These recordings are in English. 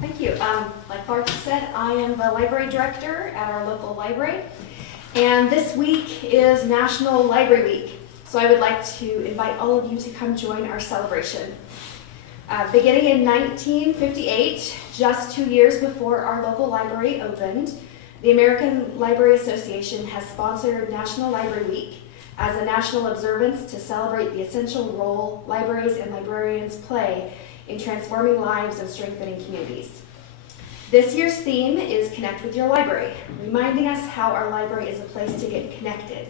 Thank you. Like Clark said, I am the library director at our local library, and this week is National Library Week. So I would like to invite all of you to come join our celebration. Beginning in 1958, just 2 years before our local library opened, the American Library Association has sponsored National Library Week as a national observance to celebrate the essential role libraries and librarians play in transforming lives and strengthening communities. This year's theme is Connect with Your Library, reminding us how our library is a place to get connected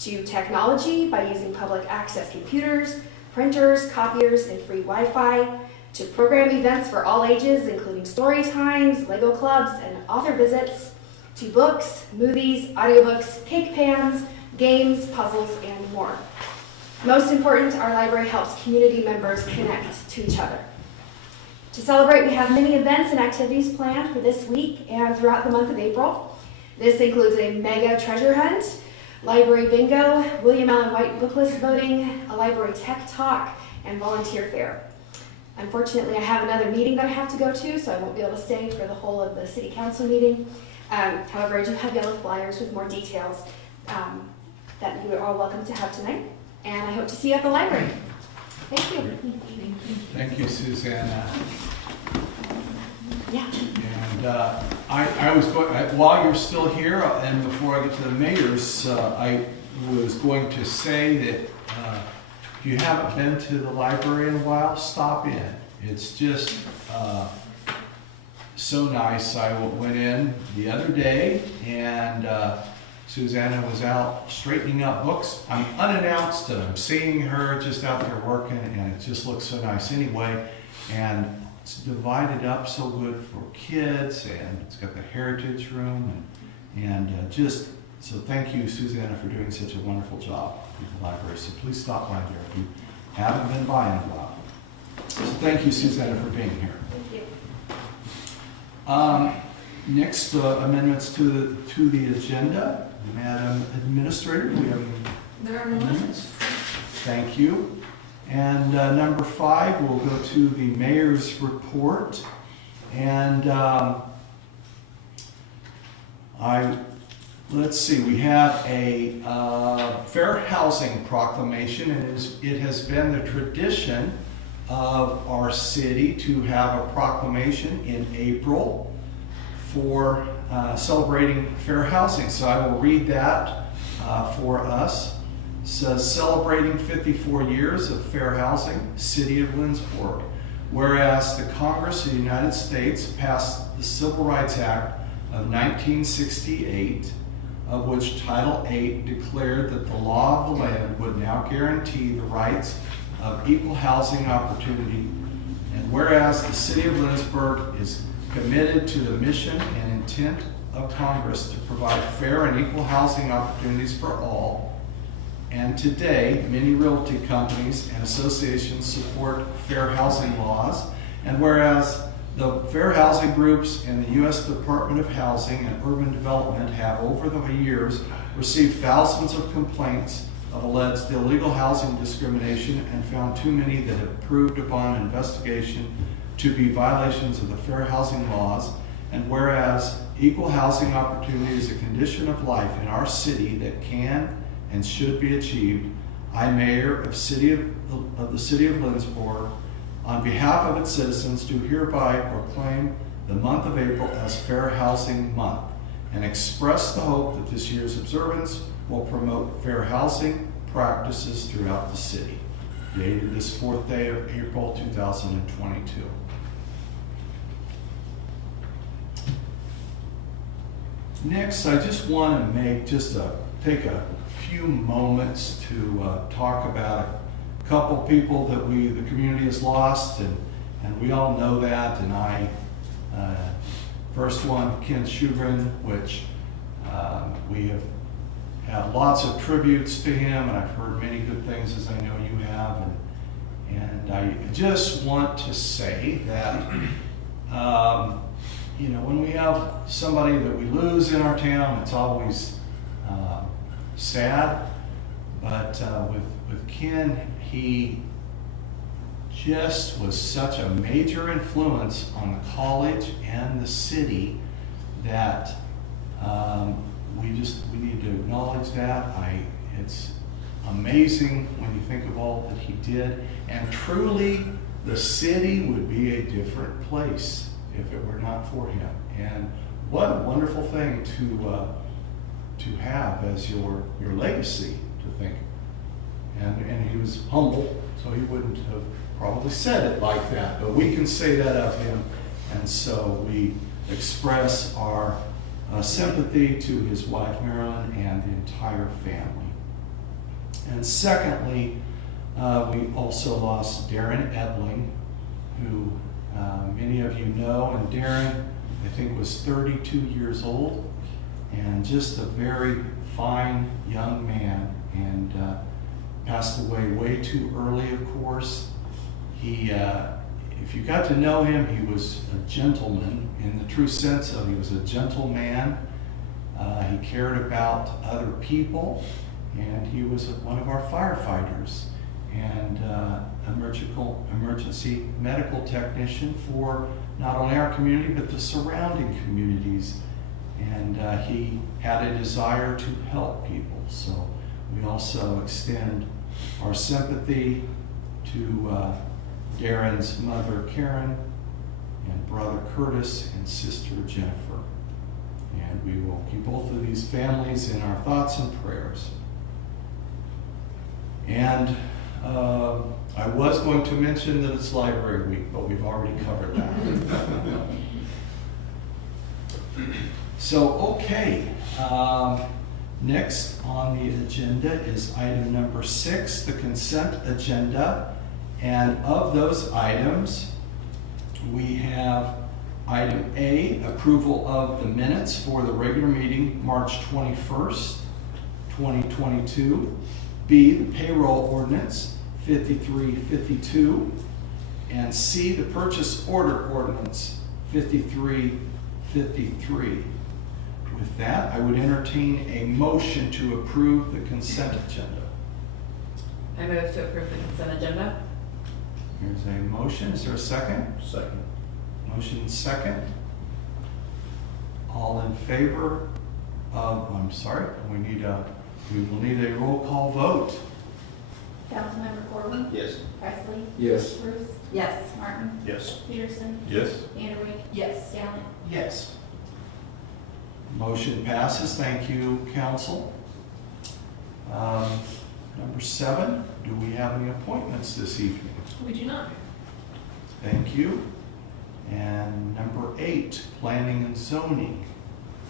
to technology by using public access computers, printers, copiers, and free Wi-Fi, to program events for all ages, including story times, Lego clubs, and author visits, to books, movies, audiobooks, cake pans, games, puzzles, and more. Most important, our library helps community members connect to each other. To celebrate, we have many events and activities planned for this week and throughout the month of April. This includes a mega treasure hunt, library bingo, William Allen White book list voting, a library tech talk, and volunteer fair. Unfortunately, I have another meeting that I have to go to, so I won't be able to stay for the whole of the city council meeting. However, I do have yellow flyers with more details that you are all welcome to have tonight, and I hope to see you at the library. Thank you. Thank you, Susanna. Yeah. And I was going, while you're still here, and before I get to the mayor's, I was going to say that if you haven't been to the library in a while, stop in. It's just so nice. I went in the other day, and Susanna was out straightening up books. I'm unannounced, and I'm seeing her just out there working, and it just looks so nice anyway. And it's divided up so good for kids, and it's got the heritage room, and just, so thank you, Susanna, for doing such a wonderful job with the library. So please stop by there if you haven't been by in a while. So thank you, Susanna, for being here. Thank you. Next, amendments to the agenda. Madam Administrator, do we have any? There are no amendments. Thank you. And number 5, we'll go to the mayor's report. And let's see, we have a fair housing proclamation, and it has been the tradition of our city to have a proclamation in April for celebrating fair housing. So I will read that for us. It says, celebrating 54 years of fair housing, City of Lindsborg. Whereas the Congress of the United States passed the Civil Rights Act of 1968, of which Title 8 declared that the law of the land would now guarantee the rights of equal housing opportunity. And whereas the City of Lindsborg is committed to the mission and intent of Congress to provide fair and equal housing opportunities for all, and today many realty companies and associations support fair housing laws, and whereas the fair housing groups in the U.S. Department of Housing and Urban Development have over the years received thousands of complaints of alleged illegal housing discrimination and found too many that have proved upon investigation to be violations of the fair housing laws, and whereas equal housing opportunity is a condition of life in our city that can and should be achieved, I, Mayor of the City of Lindsborg, on behalf of its citizens, do hereby proclaim the month of April as Fair Housing Month, and express the hope that this year's observance will promote fair housing practices throughout the city. Dated this 4th day of April 2022. Next, I just want to take a few moments to talk about a couple people that the community has lost, and we all know that. And first one, Ken Shuvrin, which we have had lots of tributes to him, and I've heard many good things, as I know you have. And I just want to say that when we have somebody that we lose in our town, it's always sad. But with Ken, he just was such a major influence on the college and the city that we need to acknowledge that. It's amazing when you think of all that he did, and truly the city would be a different place if it were not for him. And what a wonderful thing to have as your legacy, to think. And he was humble, so he wouldn't have probably said it like that, but we can say that of him, and so we express our sympathy to his wife Marilyn and the entire family. And secondly, we also lost Darren Edling, who many of you know, and Darren, I think, was 32 years old and just a very fine young man, and passed away way too early, of course. He, if you got to know him, he was a gentleman in the true sense of he was a gentleman. He cared about other people, and he was one of our firefighters and emergency medical technician for not only our community but the surrounding communities. And he had a desire to help people. So we also extend our sympathy to Darren's mother, Karen, and brother Curtis, and sister Jennifer. And we will keep both of these families in our thoughts and prayers. And I was going to mention that it's Library Week, but we've already covered that. So, okay. Next on the agenda is item number 6, the consent agenda. And of those items, we have item A, approval of the minutes for the regular meeting, March 21st, 2022. B, the payroll ordinance, 5352. And C, the purchase order ordinance, 5353. With that, I would entertain a motion to approve the consent agenda. I move to approve the consent agenda. Here's a motion. Is there a second? Second. Motion second. All in favor of, we will need a roll call vote. Councilmember Corwin. Yes. Presley. Yes. Bruce. Yes. Martin. Yes. Peterson. Yes. Vanderwijk. Yes. Gallant. Yes. Motion passes. Thank you, council. Number 7, do we have any appointments this evening? We do not. Thank you. And number 8, planning and zoning.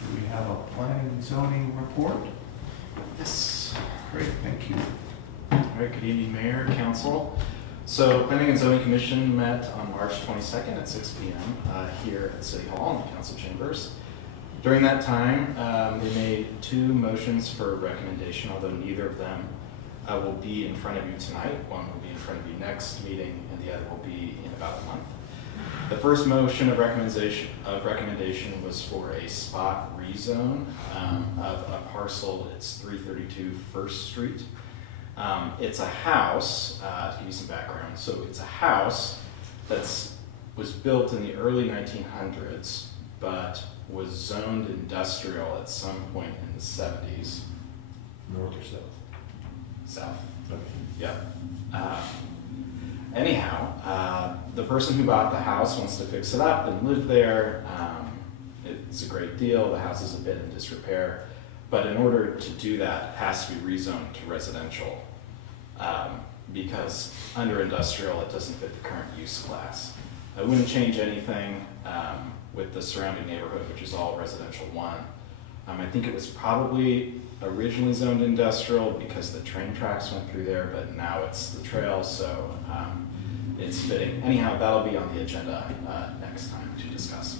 Do we have a planning and zoning report? Yes. Great, thank you. All right, good evening, Mayor, Council. So, Planning and Zoning Commission met on March 22nd at 6 p.m. Here at City Hall in the council chambers. During that time, they made 2 motions for recommendation, although neither of them will be in front of you tonight. One will be in front of you next meeting, and the other will be in about a month. The first motion of recommendation was for a spot rezone of a parcel. It's 332 First Street. It's a house, to give you some background. So it's a house that was built in the early 1900s, but was zoned industrial at some point in the 70s. North or south? South. Okay. Yep. Anyhow, the person who bought the house wants to fix it up and live there. It's a great deal. The house is a bit in disrepair. But in order to do that, it has to be rezoned to residential because under industrial, it doesn't fit the current use class. I wouldn't change anything with the surrounding neighborhood, which is all residential 1. I think it was probably originally zoned industrial because the train tracks went through there, but now it's the trail, so it's fitting. Anyhow, that'll be on the agenda next time to discuss.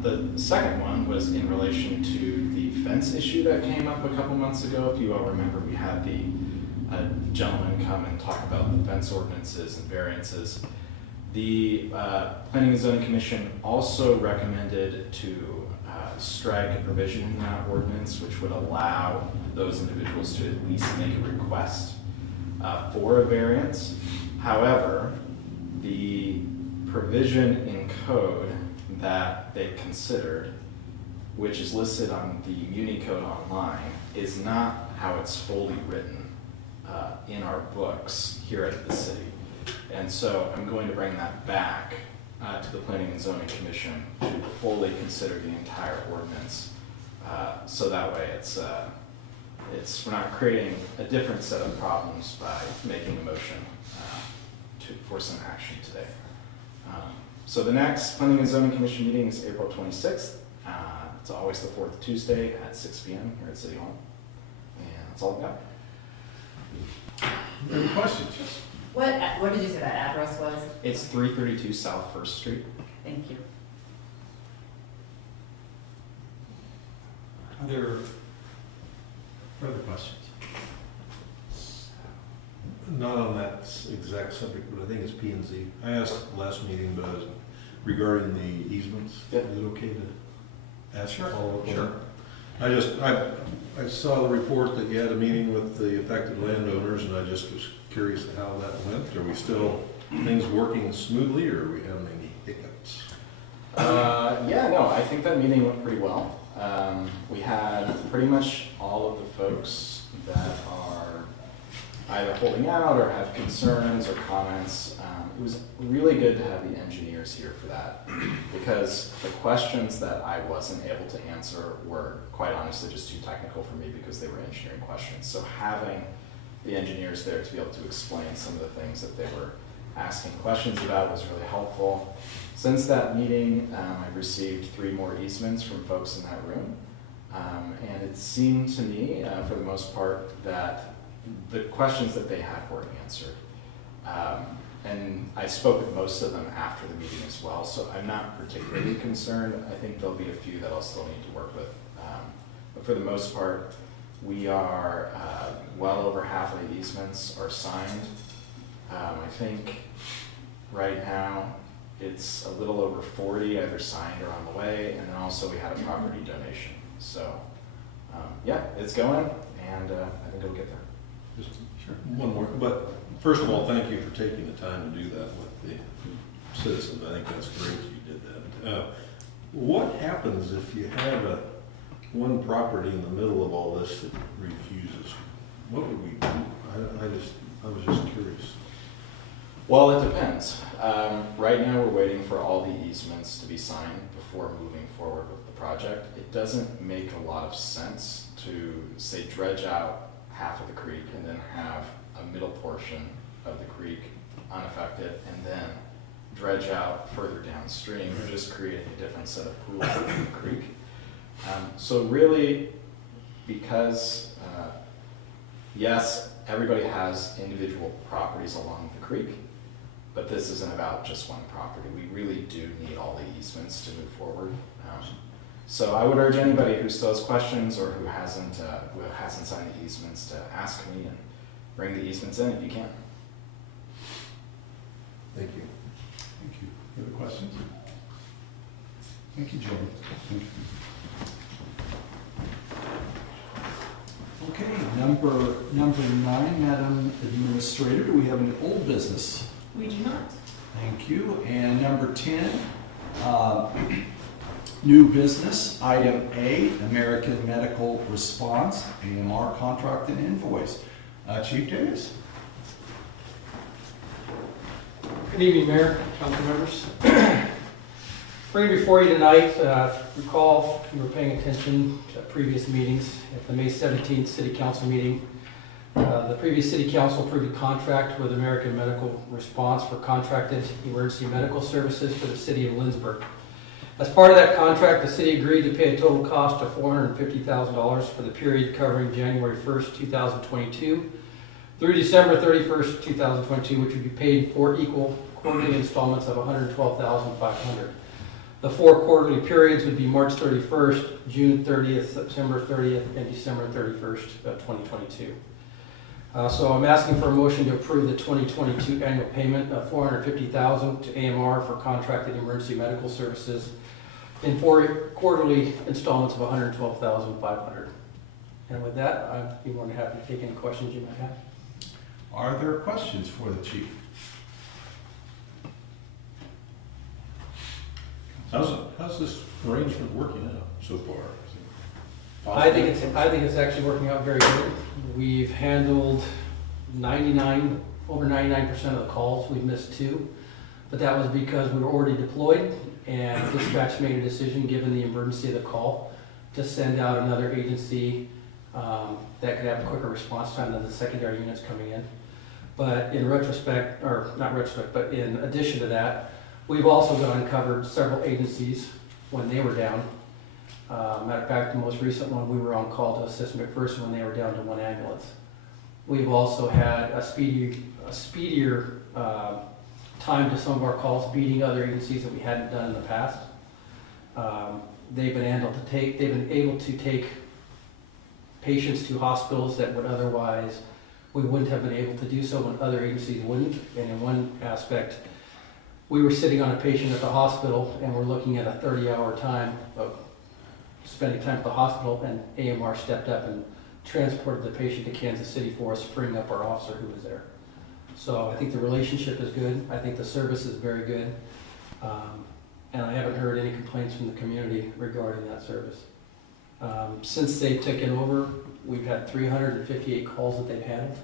The second one was in relation to the fence issue that came up a couple months ago. If you all remember, we had the gentleman come and talk about the fence ordinances and variances. The Planning and Zoning Commission also recommended to strike a provision in that ordinance which would allow those individuals to at least make a request for a variance. However, the provision in code that they considered, which is listed on the Muni Code online, is not how it's fully written in our books here at the city. And so I'm going to bring that back to the Planning and Zoning Commission to fully consider the entire ordinance. So that way we're not creating a different set of problems by making a motion for some action today. So the next Planning and Zoning Commission meeting is April 26th. It's always the fourth Tuesday at 6 p.m. here at City Hall. And that's all I've got. Any questions? What did you say that address was? It's 332 South First Street. Thank you. Are there further questions? Not on that exact subject, but I think it's P and Z. I asked last meeting, but regarding the easements. Yeah. Is it okay to ask Sure, a follow-up? sure. I saw the report that you had a meeting with the affected landowners, and I just was curious how that went. Are we still, things working smoothly, or are we having any hiccups? Yeah, no, I think that meeting went pretty well. We had pretty much all of the folks that are either holding out or have concerns or comments. It was really good to have the engineers here for that, because the questions that I wasn't able to answer were quite honestly just too technical for me because they were engineering questions. So having the engineers there to be able to explain some of the things that they were asking questions about was really helpful. Since that meeting, I've received 3 more easements from folks in that room. And it seemed to me, for the most part, that the questions that they had were answered. And I spoke with most of them after the meeting as well, so I'm not particularly concerned. I think there'll be a few that I'll still need to work with. But for the most part, we are well over half of the easements are signed. I think right now it's a little over 40 either signed or on the way, and then also we had a property donation. So yeah, it's going, and I think it'll get there. Just one more, but first of all, thank you for taking the time to do that with the citizens. I think that's great that you did that. What happens if you have one property in the middle of all this that refuses? What would we do? I was just curious. Well, it depends. Right now, we're waiting for all the easements to be signed before moving forward with the project. It doesn't make a lot of sense to, say, dredge out half of the creek and then have a middle portion of the creek unaffected and then dredge out further downstream. You're just creating a different set of pools in the creek. So really, because yes, everybody has individual properties along the creek, but this isn't about just one property. We really do need all the easements to move forward. So I would urge anybody who still has questions or who hasn't signed the easements to ask me and bring the easements in if you can. Thank you. Thank you. Any other questions? Thank you, Joey. Thank you. Okay, number 9, Madam Administrator, do we have any old business? We do not. Thank you. And number 10, new business, item A, American Medical Response, AMR contract and invoice. Chief Davis? Good evening, Mayor, council members. Bringing before you tonight, recall, if you were paying attention to previous meetings, at the May 17th City Council meeting, the previous City Council approved a contract with American Medical Response for contracted emergency medical services for the city of Lindsborg. As part of that contract, the city agreed to pay a total cost of $450,000 for the period covering January 1st, 2022 through December 31st, 2022, which would be paid in 4 equal quarterly installments of $112,500. The 4 quarterly periods would be March 31st, June 30th, September 30th, and December 31st, 2022. So I'm asking for a motion to approve the 2022 annual payment of $450,000 to AMR for contracted emergency medical services in 4 quarterly installments of $112,500. And with that, I'd be more than happy to take any questions you might have. Are there questions for the chief? How's this arrangement working out so far? Is it I think positive? it's actually working out very good. We've handled over 99% of the calls. We've missed 2, but that was because we were already deployed and dispatch made a decision, given the emergency of the call, to send out another agency that could have a quicker response time than the secondary units coming in. But in retrospect, or not retrospect, but in addition to that, we've also gone and covered several agencies when they were down. Matter of fact, the most recent one, we were on call to assist McPherson when they were down to 1 ambulance. We've also had a speedier time to some of our calls, beating other agencies that we hadn't done in the past. They've been able to take patients to hospitals that would otherwise, we wouldn't have been able to do so when other agencies wouldn't. And in one aspect, we were sitting on a patient at the hospital and we're looking at a 30-hour time of spending time at the hospital, and AMR stepped up and transported the patient to Kansas City for us, freeing up our officer who was there. So I think the relationship is good. I think the service is very good. And I haven't heard any complaints from the community regarding that service. Since they've taken over, we've had 358 calls that they've handled.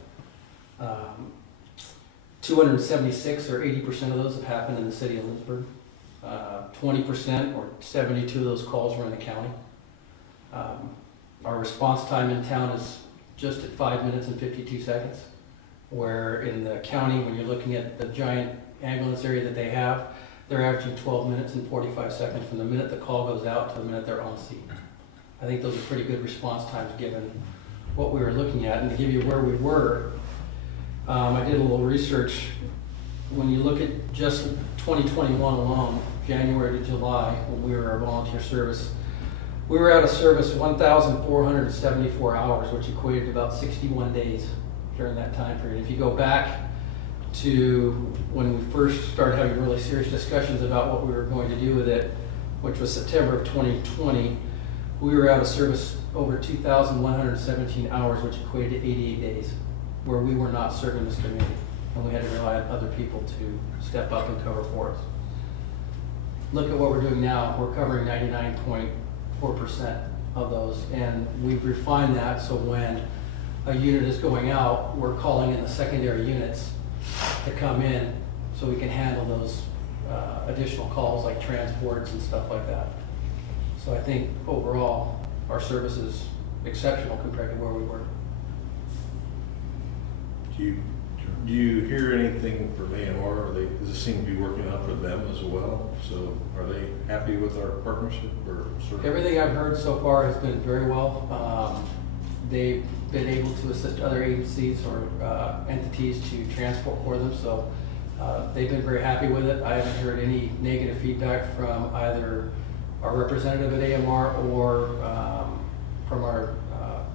276 or 80% of those have happened in the city of Lindsborg. 20% or 72 of those calls were in the county. Our response time in town is just at 5 minutes and 52 seconds, where in the county, when you're looking at the giant ambulance area that they have, they're averaging 12 minutes and 45 seconds from the minute the call goes out to the minute they're on scene. I think those are pretty good response times given what we were looking at. And to give you where we were, I did a little research. When you look at just 2021 alone, January to July, when we were a volunteer service, we were out of service 1,474 hours, which equated to about 61 days during that time period. If you go back to when we first started having really serious discussions about what we were going to do with it, which was September of 2020, we were out of service over 2,117 hours, which equated to 88 days, where we were not serving this community, and we had to rely on other people to step up and cover for us. Look at what we're doing now. We're covering 99.4% of those, and we've refined that so when a unit is going out, we're calling in the secondary units to come in so we can handle those additional calls like transports and stuff like that. So I think overall, our service is exceptional compared to where we were. Do you hear anything from AMR? Does it seem to be working out for them as well? So are they happy with our partnership or service? Everything I've heard so far has been very well. They've been able to assist other agencies or entities to transport for them, so they've been very happy with it. I haven't heard any negative feedback from either our representative at AMR or from our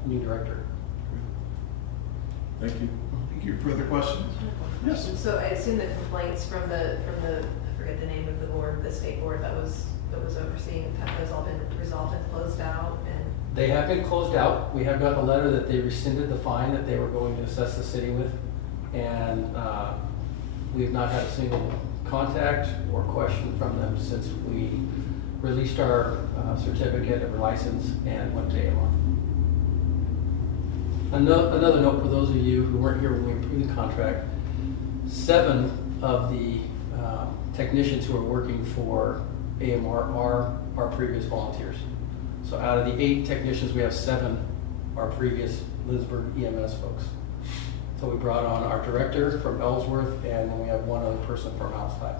new director. Thank you. Thank you. Further questions? Yes. So I assume the complaints from the, I forget the name of the board, the state board that was overseeing, have those all been resolved and closed out? And They have been closed out. We have got a letter that they rescinded the fine that they were going to assess the city with. And we've not had a single contact or question from them since we released our certificate of license and went to AMR. Another note for those of you who weren't here when we approved the contract, 7 of the technicians who are working for AMR are our previous volunteers. So out of the 8 technicians, we have 7 are previous Lindsborg EMS folks. So we brought on our director from Ellsworth, and then we have one other person from outside.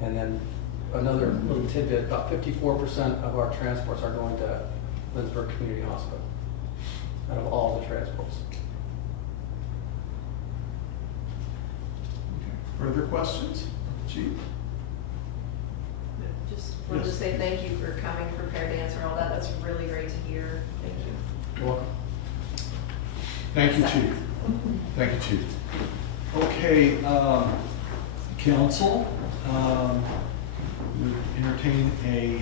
And then another little tidbit, about 54% of our transports are going to Lindsborg Community Hospital, out of all the transports. Further questions? Chief? just wanted to Yes. say thank you for coming prepared to answer all that. That's really great to hear. Thank you. You're welcome. Thank you, Chief. Thank you, Chief. Okay, council, we entertain a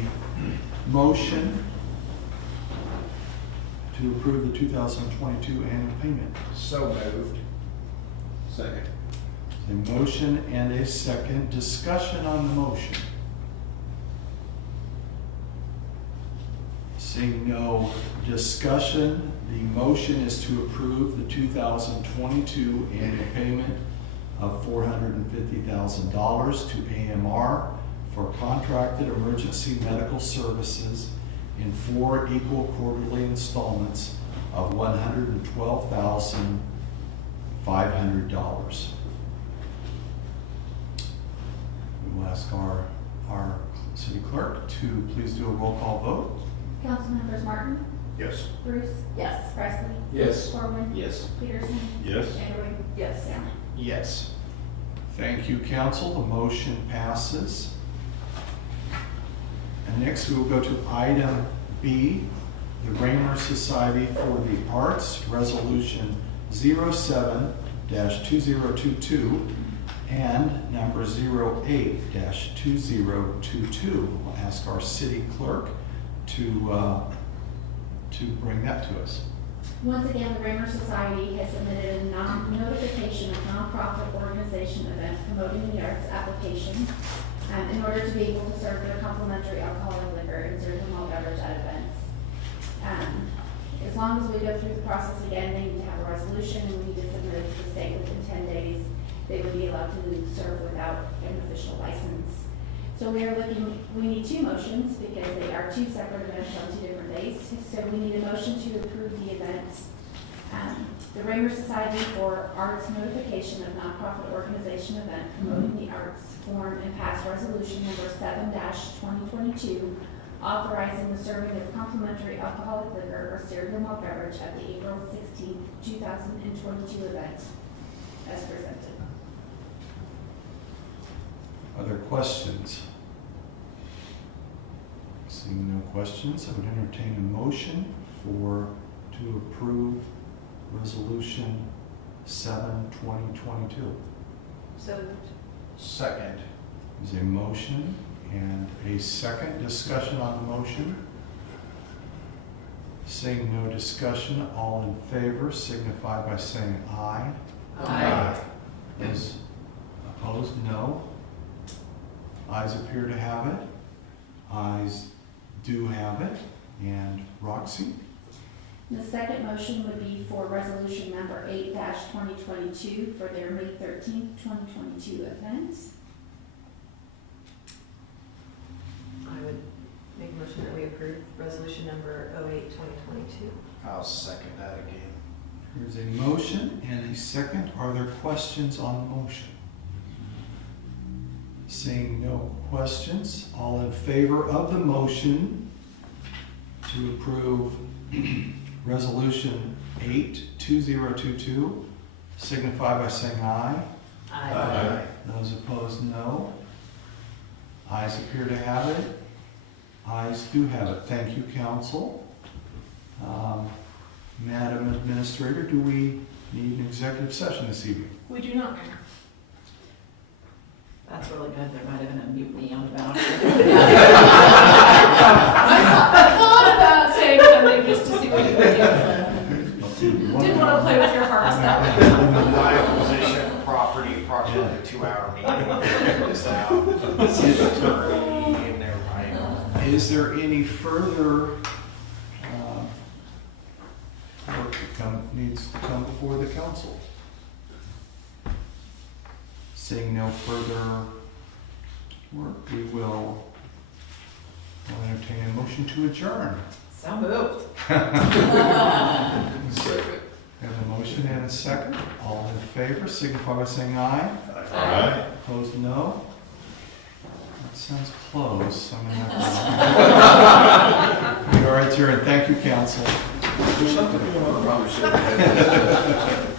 motion to approve the 2022 annual payment. So moved. A motion and a second. Discussion on the motion. Seeing no discussion, the motion is to approve the 2022 annual payment of $450,000 to AMR for contracted emergency medical services in 4 equal quarterly installments of $112,500. We will ask our city clerk to please do a roll call vote. Councilmembers Martin, Yes. Bruce. Yes. Presley. Yes. Corwin. Yes. Peterson. Yes. Vanderway. Yes. Stanley. Yes. Thank you, council. The motion passes. And next, we will go to item B, the Raymer Society for the Arts, Resolution 07-2022 and number 08-2022. We'll ask our city clerk to bring that to us. Once again, the Raymer Society has submitted a notification of nonprofit organization event promoting the arts application in order to be able to serve their complimentary alcoholic liquor and serve them all beverage at events. As long as we go through the process again, they need to have a resolution and we need to submit it to the state within 10 days. They would be allowed to serve without an official license. So we need 2 motions because they are 2 separate events on 2 different days. So we need a motion to approve the event. The Raymer Society for Arts Notification of Nonprofit Organization Event Promoting the Arts form and pass resolution number 7-2022, authorizing the serving of complimentary alcoholic liquor or cereal malt beverage at the April 16, 2022 event as presented. Are there questions? Seeing no questions, I would entertain a motion to approve Resolution 7-2022. So moved. Second. There's a motion and a second. Discussion on the motion. Seeing no discussion, all in favor signify by saying aye. Aye. Those opposed, no. Ayes appear to have it. Ayes do have it. And Roxy? The second motion would be for resolution number 8-2022 for their May 13th, 2022 event. I would make a motion that we approve resolution number 08-2022. I'll second that again. There's a motion and a second. Are there questions on the motion? Seeing no questions, all in favor of the motion to approve Resolution 8-2022 signify by saying aye. Aye. Those opposed, no. Ayes appear to have it. Ayes do have it. Thank you, council. Madam Administrator, do we need an executive session this evening? We do not, Mayor. That's really good. There might have been a mutiny on the boundary. I thought about saying something just to see what you would do. Didn't want to play with your hearts that way. Live position, property, approximately 2-hour meeting. Is out. Attorney in there, right? Is there any further work that needs to come before the council? Seeing no further work, we will entertain a motion to adjourn. So moved. We have a motion and a second. All in favor, signify by saying aye. Aye. Opposed, no. That sounds close. I'm gonna have to. We are adjourned. Thank you, council. There's something going on, probably should have.